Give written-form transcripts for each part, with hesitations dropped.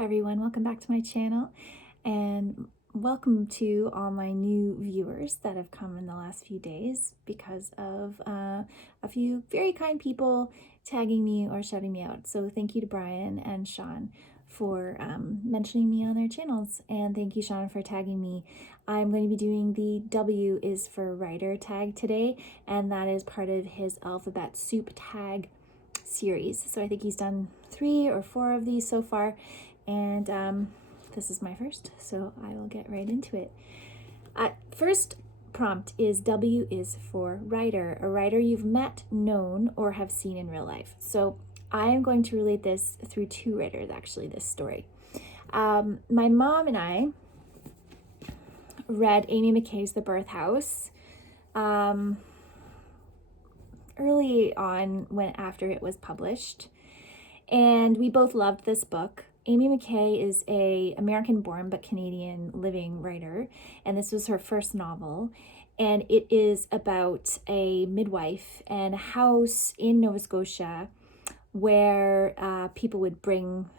Hi everyone, welcome back to my channel and welcome to all my new viewers that have come in the last few days because of a few very kind people tagging me or shouting me out. So thank you to Brian and Sean for mentioning me on their channels, and thank you Sean for tagging me. I'm going to be doing the W is for Riter tag today, and that is part of his alphabet soup tag series. So I think he's done 3 or 4 of these so far, and this is my first, so I will get right into it. First prompt is W is for writer, a writer you've met, known, or have seen in real life. So I am going to relate this through 2 writers, actually, this story. My mom and I read Amy McKay's The Birth House early on after it was published, and we both loved this book. Amy McKay is a American-born but Canadian living writer, and this was her first novel, and it is about a midwife and a house in Nova Scotia where people would bring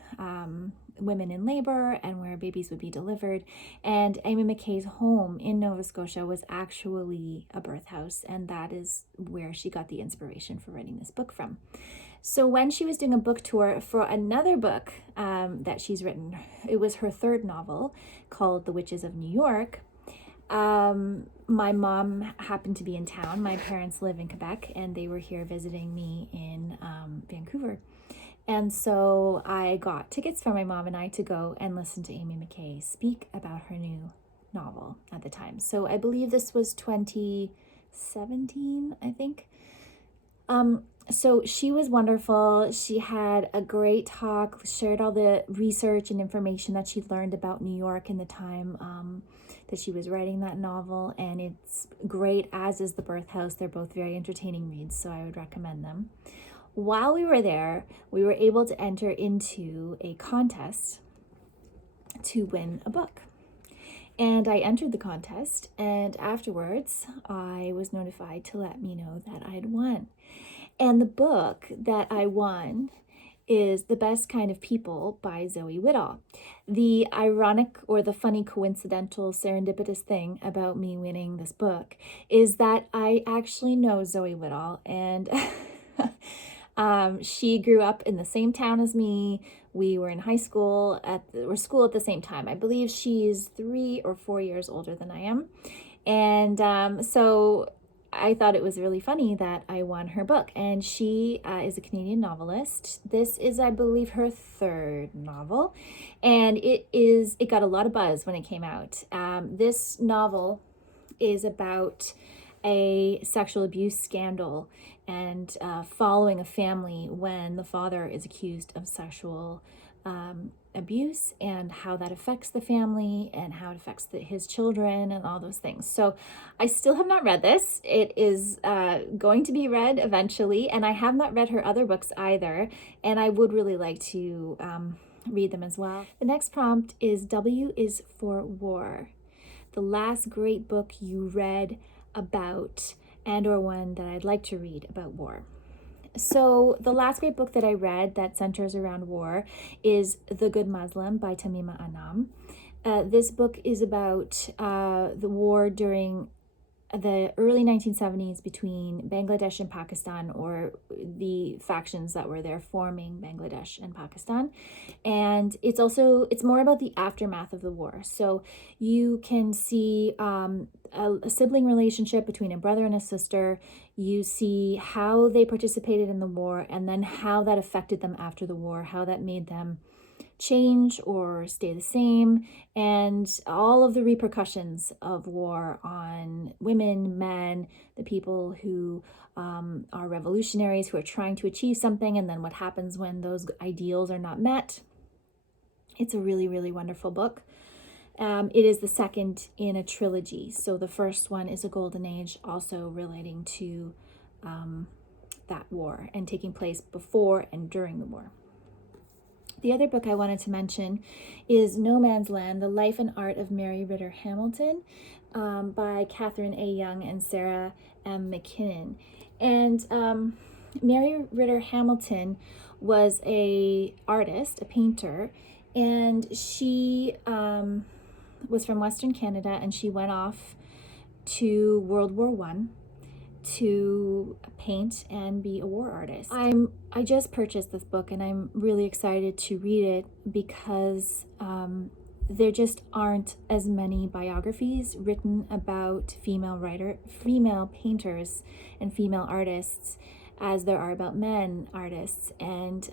women in labor and where babies would be delivered. And Amy McKay's home in Nova Scotia was actually a birth house, and that is where she got the inspiration for writing this book from. So when she was doing a book tour for another book that she's written, it was her 3rd novel called The Witches of New York, my mom happened to be in town. My parents live in Quebec, and they were here visiting me in Vancouver. And so I got tickets for my mom and I to go and listen to Amy McKay speak about her new novel at the time. So I believe this was 2017, I think. So she was wonderful. She had a great talk, shared all the research and information that she'd learned about New York in the time that she was writing that novel. And it's great, as is The Birth House. They're both very entertaining reads, so I would recommend them. While we were there, we were able to enter into a contest to win a book. And I entered the contest, and afterwards I was notified to let me know that I had won. And the book that I won is The Best Kind of People by Zoe Whittall. The ironic or the funny coincidental serendipitous thing about me winning this book is that I actually know Zoe Whittall, and she grew up in the same town as me. We were in high school or school at the same time. I believe she's 3 or 4 years older than I am. And so I thought it was really funny that I won her book. And she is a Canadian novelist. This is, I believe, her 3rd novel. And it got a lot of buzz when it came out. This novel is about a sexual abuse scandal and following a family when the father is accused of sexual abuse, and how that affects the family and how it affects his children and all those things. So I still have not read this. It is going to be read eventually, and I have not read her other books either, and I would really like to read them as well. The next prompt is W is for war. The last great book you read about, and or one that I'd like to read about war. So the last great book that I read that centers around war is The Good Muslim by Tahmima Anam. This book is about the war during the early 1970s between Bangladesh and Pakistan, or the factions that were there forming Bangladesh and Pakistan. And it's more about the aftermath of the war. So you can see a sibling relationship between a brother and a sister. You see how they participated in the war, and then how that affected them after the war, how that made them change or stay the same, and all of the repercussions of war on women, men, the people who are revolutionaries, who are trying to achieve something, and then what happens when those ideals are not met. It's a really, really wonderful book. It is the 2nd in a trilogy. So the first one is A Golden Age, also relating to that war and taking place before and during the war. The other book I wanted to mention is No Man's Land, The Life and Art of Mary Riter Hamilton by Kathryn A. Young and Sarah M. McKinnon. And Mary Riter Hamilton was a artist, a painter, And she was from Western Canada, and she went off to World War One to paint and be a war artist. I just purchased this book, and I'm really excited to read it because there just aren't as many biographies written about female painters and female artists as there are about men artists. And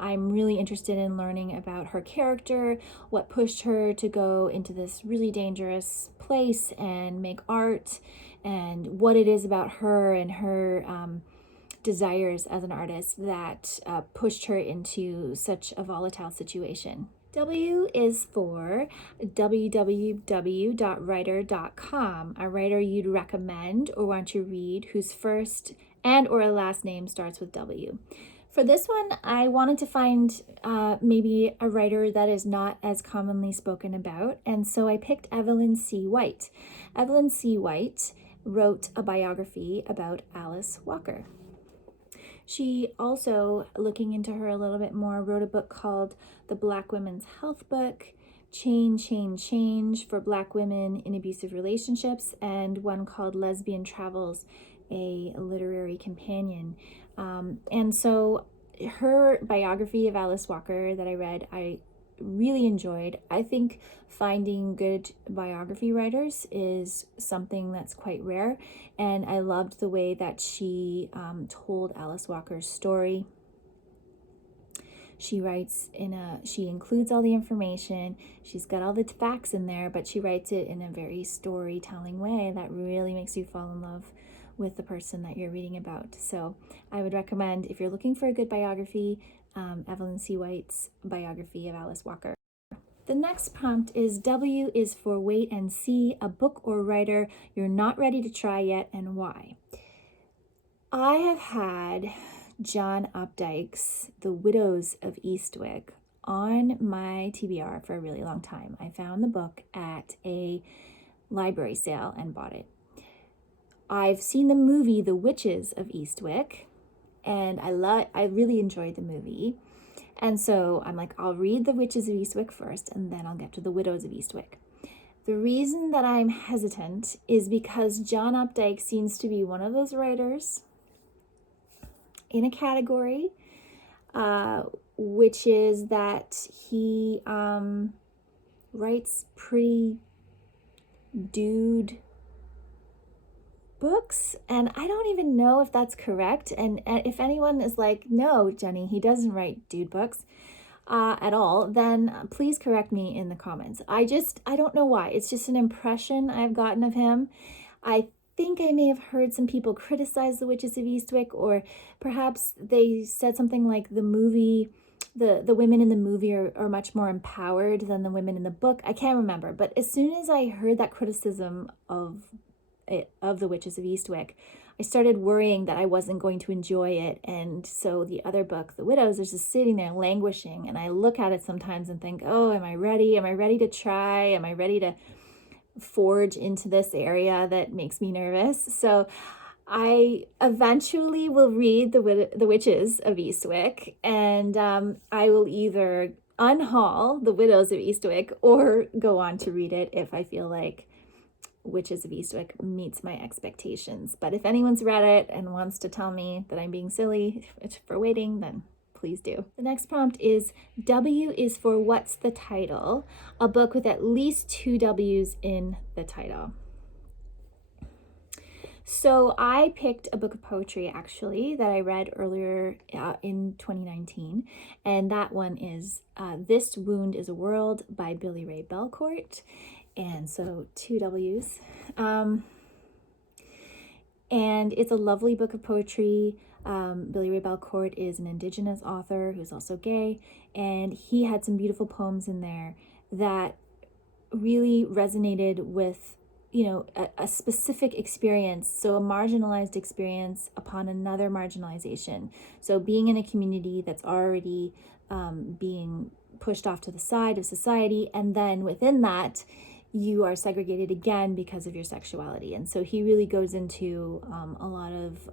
I'm really interested in learning about her character, what pushed her to go into this really dangerous place and make art, and what it is about her and her desires as an artist that pushed her into such a volatile situation. W is for www.writer.com, a writer you'd recommend or want to read whose first and or last name starts with W. For this one, I wanted to find maybe a writer that is not as commonly spoken about, and so I picked Evelyn C. White. Evelyn C. White wrote a biography about Alice Walker. She also, looking into her a little bit more, wrote a book called The Black Women's Health Book, Change for Black Women in Abusive Relationships, and one called Lesbian Travels, a literary companion. And so her biography of Alice Walker that I read, I really enjoyed. I think finding good biography writers is something that's quite rare, and I loved the way that she told Alice Walker's story. She she includes all the information, she's got all the facts in there, but she writes it in a very storytelling way that really makes you fall in love with the person that you're reading about. So I would recommend, if you're looking for a good biography, Evelyn C. White's biography of Alice Walker. The next prompt is W is for wait and see, a book or writer you're not ready to try yet, and why. I have had John Updike's The Widows of Eastwick on my TBR for a really long time. I found the book at a library sale and bought it. I've seen the movie The Witches of Eastwick, and I really enjoyed the movie. And so I'm like, I'll read The Witches of Eastwick first, and then I'll get to The Widows of Eastwick. The reason that I'm hesitant is because John Updike seems to be one of those writers in a category, which is that he writes pretty dude books, and I don't even know if that's correct. And if anyone is like, no, Jenny, he doesn't write dude books at all, then please correct me in the comments. I don't know why. It's just an impression I've gotten of him. I think I may have heard some people criticize The Witches of Eastwick, or perhaps they said something like the movie, the women in the movie are much more empowered than the women in the book. I can't remember, but as soon as I heard that criticism of The Witches of Eastwick, I started worrying that I wasn't going to enjoy it. And so the other book, The Widows, is just sitting there languishing, and I look at it sometimes and think, oh, am I ready? Am I ready to try? Am I ready to forge into this area that makes me nervous? So I eventually will read The Witches of Eastwick, and I will either unhaul The Widows of Eastwick or go on to read it if I feel like Witches of Eastwick meets my expectations. But if anyone's read it and wants to tell me that I'm being silly for waiting, then please do. The next prompt is W is for what's the title, a book with at least 2 W's in the title. So I picked a book of poetry actually that I read earlier in 2019, and that one is This Wound is a World by Billy Ray Belcourt. And so 2 W's. And it's a lovely book of poetry. Billy Ray Belcourt is an Indigenous author who's also gay, and he had some beautiful poems in there that really resonated with, a specific experience. So a marginalized experience upon another marginalization. So being in a community that's already being pushed off to the side of society, and then within that, you are segregated again because of your sexuality. And so he really goes into a lot of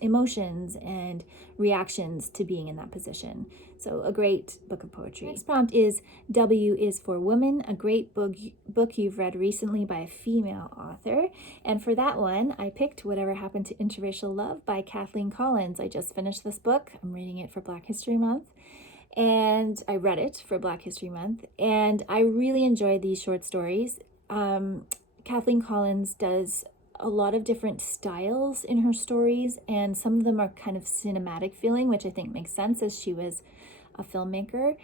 emotions and reactions to being in that position. So a great book of poetry. Next prompt is W is for Woman, a great book you've read recently by a female author. And for that one, I picked Whatever Happened to Interracial Love by Kathleen Collins. I just finished this book. I'm reading it for Black History Month. And I read it for Black History Month. And I really enjoyed these short stories. Kathleen Collins does a lot of different styles in her stories, and some of them are kind of cinematic feeling, which I think makes sense as she was a filmmaker.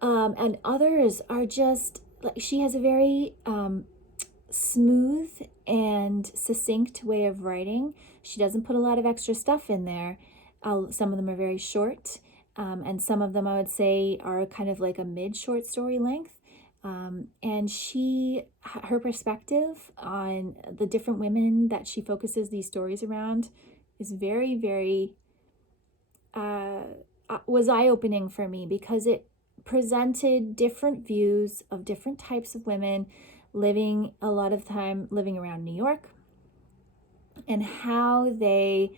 And others are just like, she has a very smooth and succinct way of writing. She doesn't put a lot of extra stuff in there. Some of them are very short, and some of them I would say are kind of like a mid-short story length. And her perspective on the different women that she focuses these stories around is very, very, was eye-opening for me, because it presented different views of different types of women living a lot of time living around New York, and how they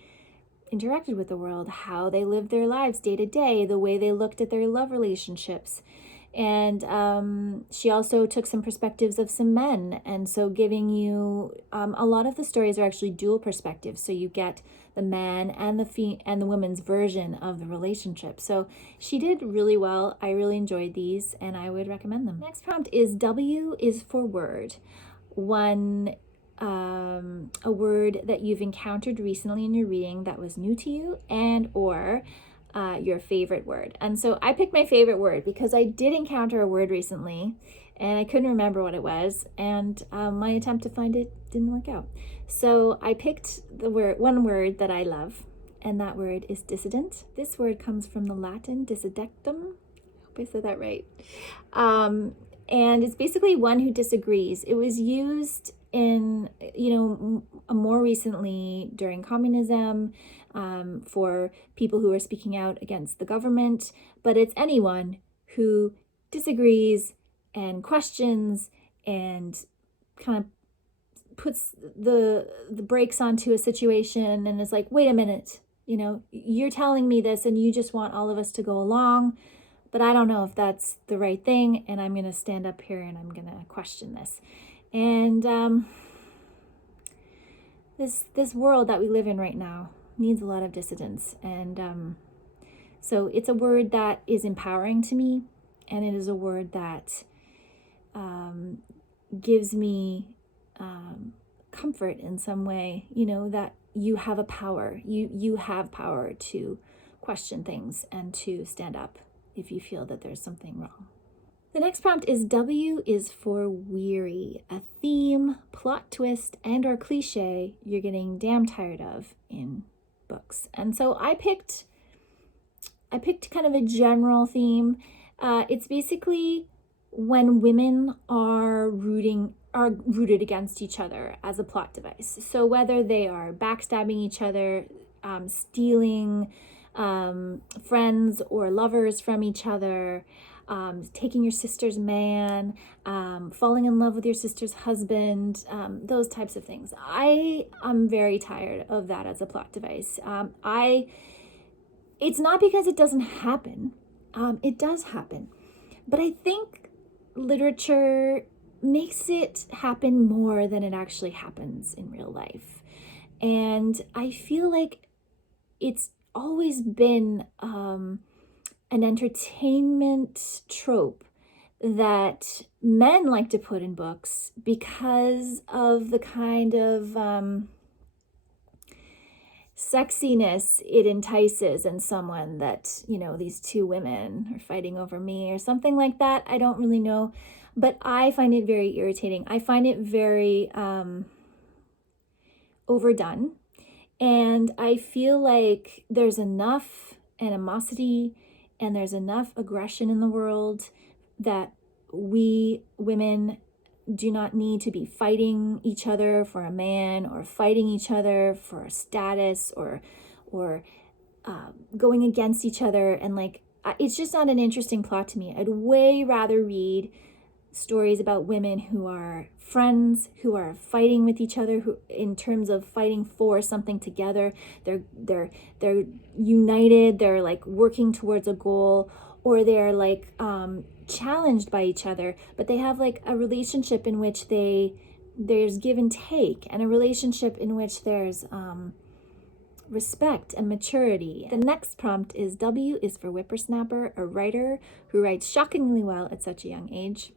interacted with the world, how they lived their lives day to day, the way they looked at their love relationships. And she also took some perspectives of some men, and so giving you a lot of the stories are actually dual perspectives, so you get the man and the woman's version of the relationship. So she did really well. I really enjoyed these, and I would recommend them. Next prompt is W is for word. One a word that you've encountered recently in your reading that was new to you, and or your favorite word. And so I picked my favorite word because I did encounter a word recently and I couldn't remember what it was, and my attempt to find it didn't work out. So I picked one word that I love, and that word is dissident. This word comes from the Latin dissidectum. I hope I said that right. And it's basically one who disagrees. It was used in, more recently during communism, for people who are speaking out against the government, but it's anyone who disagrees and questions and kind of puts the brakes onto a situation and is like, wait a minute, you're telling me this and you just want all of us to go along, but I don't know if that's the right thing, and I'm going to stand up here and I'm going to question this. And this world that we live in right now needs a lot of dissidence, and so it's a word that is empowering to me, and it is a word that gives me comfort in some way, that you have a power, you have power to question things and to stand up if you feel that there's something wrong. The next prompt is W is for weary, a theme, plot twist, and or cliche you're getting damn tired of in books. And so I picked kind of a general theme. It's basically when women are rooted against each other as a plot device. So whether they are backstabbing each other, stealing friends or lovers from each other, taking your sister's man, falling in love with your sister's husband, those types of things. I am very tired of that as a plot device. It's not because it doesn't happen. It does happen. But I think literature makes it happen more than it actually happens in real life. And I feel like it's always been an entertainment trope that men like to put in books because of the kind of sexiness it entices in someone, that, these two women are fighting over me or something like that. I don't really know, but I find it very irritating. I find it very overdone, and I feel like there's enough animosity and there's enough aggression in the world that we women do not need to be fighting each other for a man, or fighting each other for a status, or going against each other. And it's just not an interesting plot to me. I'd way rather read stories about women who are friends, who are fighting with each other, who, in terms of fighting for something together, they're united, they're like working towards a goal, or they're like challenged by each other, but they have like a relationship in which there's give and take, and a relationship in which there's respect and maturity. The next prompt is W is for Whippersnapper, a writer who writes shockingly well at such a young age.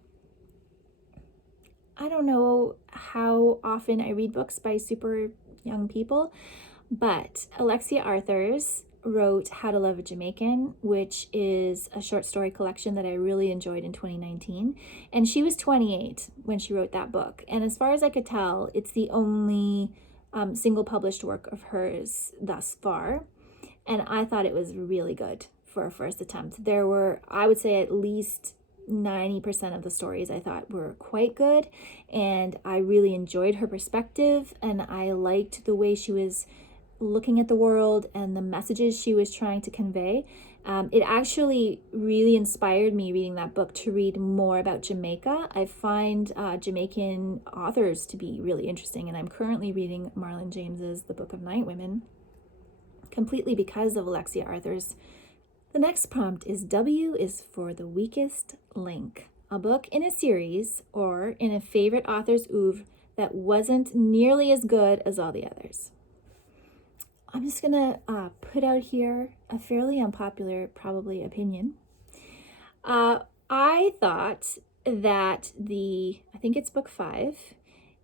I don't know how often I read books by super young people, but Alexia Arthurs wrote How to Love a Jamaican, which is a short story collection that I really enjoyed in 2019. And she was 28 when she wrote that book. And as far as I could tell, it's the only single published work of hers thus far. And I thought it was really good for a first attempt. There were, I would say, at least 90% of the stories I thought were quite good, and I really enjoyed her perspective, and I liked the way she was looking at the world and the messages she was trying to convey. It actually really inspired me reading that book to read more about Jamaica. I find Jamaican authors to be really interesting, and I'm currently reading Marlon James's The Book of Night Women completely because of Alexia Arthurs. The next prompt is W is for The Weakest Link, a book in a series or in a favorite author's oeuvre that wasn't nearly as good as all the others. I'm just going to put out here a fairly unpopular, probably, opinion. I thought that I think it's book 5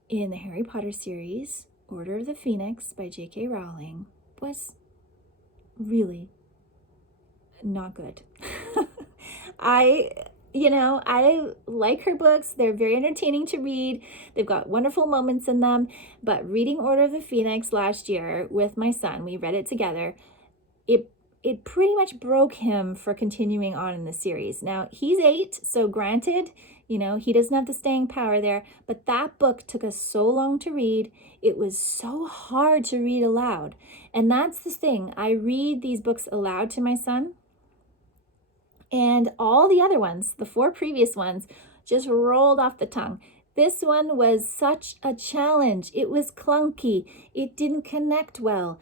in the Harry Potter series, Order of the Phoenix by J.K. Rowling, was really not good. I like her books. They're very entertaining to read. They've got wonderful moments in them. But reading Order of the Phoenix last year with my son, we read it together. It pretty much broke him for continuing on in the series. Now, he's 8, so granted, he doesn't have the staying power there. But that book took us so long to read. It was so hard to read aloud. And that's the thing. I read these books aloud to my son. And all the other ones, the 4 previous ones, just rolled off the tongue. This one was such a challenge. It was clunky. It didn't connect well.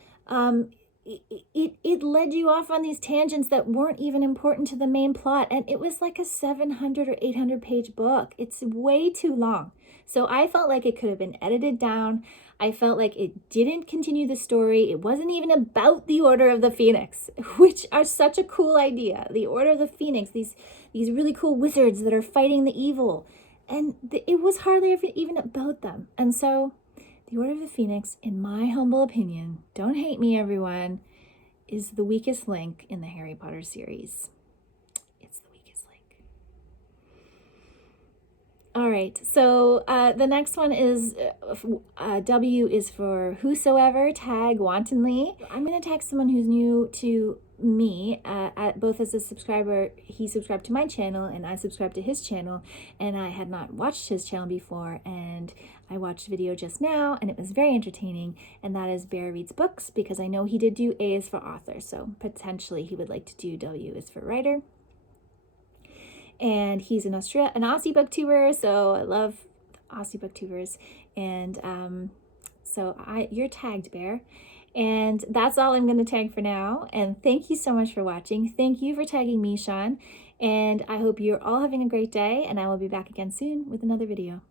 It led you off on these tangents that weren't even important to the main plot. And it was like a 700 or 800 page book. It's way too long. So I felt like it could have been edited down. I felt like it didn't continue the story. It wasn't even about the Order of the Phoenix, which are such a cool idea. The Order of the Phoenix, these really cool wizards that are fighting the evil. And it was hardly ever even about them. And so the Order of the Phoenix, in my humble opinion, don't hate me everyone, is the weakest link in the Harry Potter series. It's the weakest link. All right, so the next one is W is for whosoever, tag wantonly. I'm going to tag someone who's new to me, both as a subscriber. He subscribed to my channel and I subscribed to his channel, and I had not watched his channel before, and I watched a video just now and it was very entertaining, and that is Bear Reads Books, because I know he did do A is for author, so potentially he would like to do W is for writer. And he's an Aussie booktuber, so I love Aussie booktubers. And you're tagged, Bear. And that's all I'm going to tag for now. And thank you so much for watching. Thank you for tagging me, Sean. And I hope you're all having a great day, and I will be back again soon with another video.